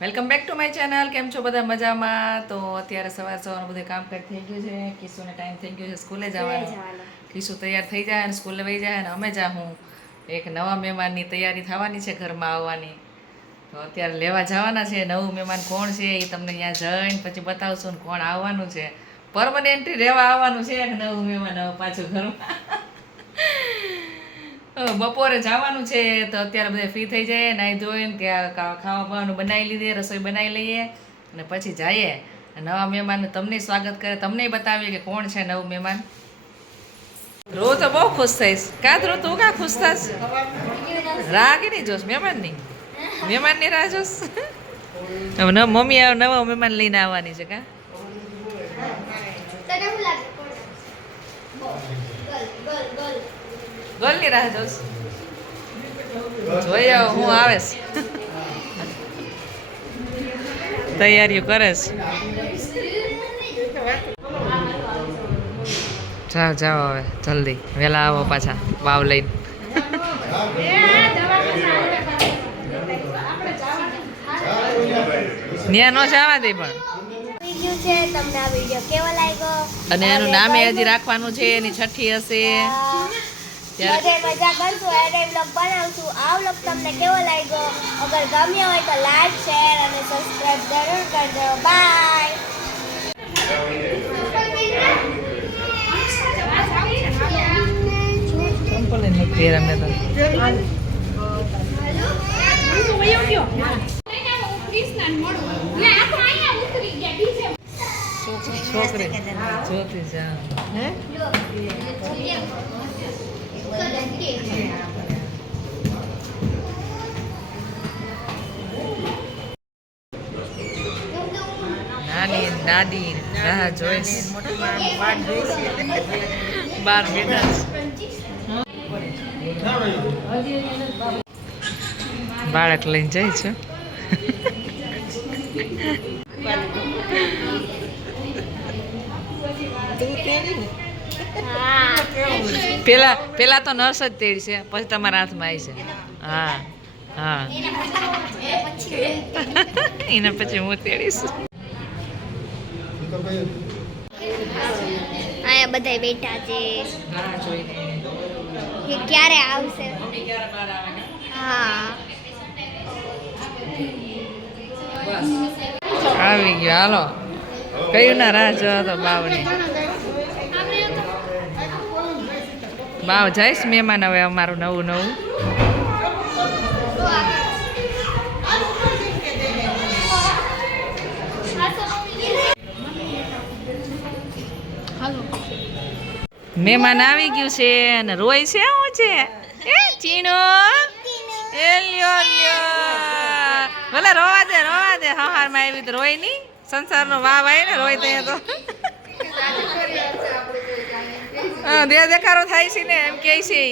Welcome back to my channel. કેમ છો બધા મજામાં? તો અત્યારે સવાર સવારનું બધું કામકાજ થઈ ગયું છે. કિશુને ટાઈમ થઈ ગયો છે સ્કૂલે જવાનો. કિશુ તૈયાર થઈ જાય અને સ્કૂલે વહી જાય અને અમે જા હું. એક નવા મહેમાનની તૈયારી થવાની છે ઘરમાં આવવાની. તો અત્યારે લેવા જવાના છે. નવું મહેમાન કોણ છે એ તમને ત્યાં જઈને પછી બતાવશું ને કોણ આવવાનું છે. પરમનન્ટલી રહેવા આવવાનું છે એક નવું મહેમાન પાછું ઘરમાં. બપોરે જવાનું છે તો અત્યારે બધા ફ્રી થઈ જાય નાહી ધોઈને ત્યાં ખાવા પીવાનું બનાવી લીધે, રસોઈ બનાવી લઈએ અને પછી જઈએ. નવા મહેમાનને તમને સ્વાગત કરે, તમને બતાવીએ કે કોણ છે નવું મહેમાન. રો તો બહુ ખુશ થઈશ. કાં ધ્રુવ, તું કાં ખુશ થશ કે નહીં જોશ મહેમાનની? મહેમાનની રાહ જોશ? હવે મમ્મી નવા મહેમાન લઈને આવવાની છે કાં? તને શું લાગે? ગોલની રાહ જોશ. જોઈ હવે હું આવેશ. તૈયારીઓ કરે છે. જાઓ હવે, જલ્દી. વહેલા આવો પાછા, વાવ લઈને. ન્યા નો જવા પણ. અને એનું નામે હજી રાખવાનું છે, એની છઠ્ઠી હશે. ત્યારે- મજા કરશું એને બ્લોગ બનાવશું. આ બ્લોગ તમને કેવો લાગ્યો? અગર ગમ્યો હોય તો લાઈક શેર અને સબસ્ક્રાઇબ જરૂર કરજો. બાય છોકરી. છોકરી. જોતી છે હે? નાની દાદી રાહ જોઈશ. બાર બેઠા બાળક લઈને જાય છે. પેલા પેલા તો નર્સ જ તેડશે પછી તમારા હાથમાં આવી છે. હા હા. એના પછી હું તેડીશ. અહીંયા બધા બેઠા છે. ક્યારે આવશે? હા. આવી ગયો હાલો. કયું ના રાહ જોવા તો બાવની બાવ જઈશ મહેમાન હવે અમારું નવું નવું. મહેમાન આવી ગયું છે અને રોય છે શું છે? એ ચીનો? એ લ્યો લ્યો. ભલે રોવા દે રોવા દે. હવારમાં આવી તો રોય નહીં. સંસારનો વાવ આવે ને રોય ત્યાં તો. હા દે દેખારો થાય છે ને, એમ કહે છે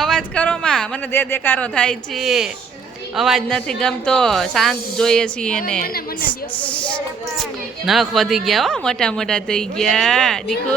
અવાજ કરો માં. મને દે દેખારો થાય છે. અવાજ નથી ગમતો. શાંત જોઈએ છીએ એને. નખ વધી ગયા હો, મોટા મોટા થઈ ગયા. દીકુ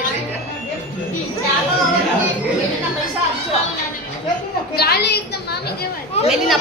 ગાલે 没呢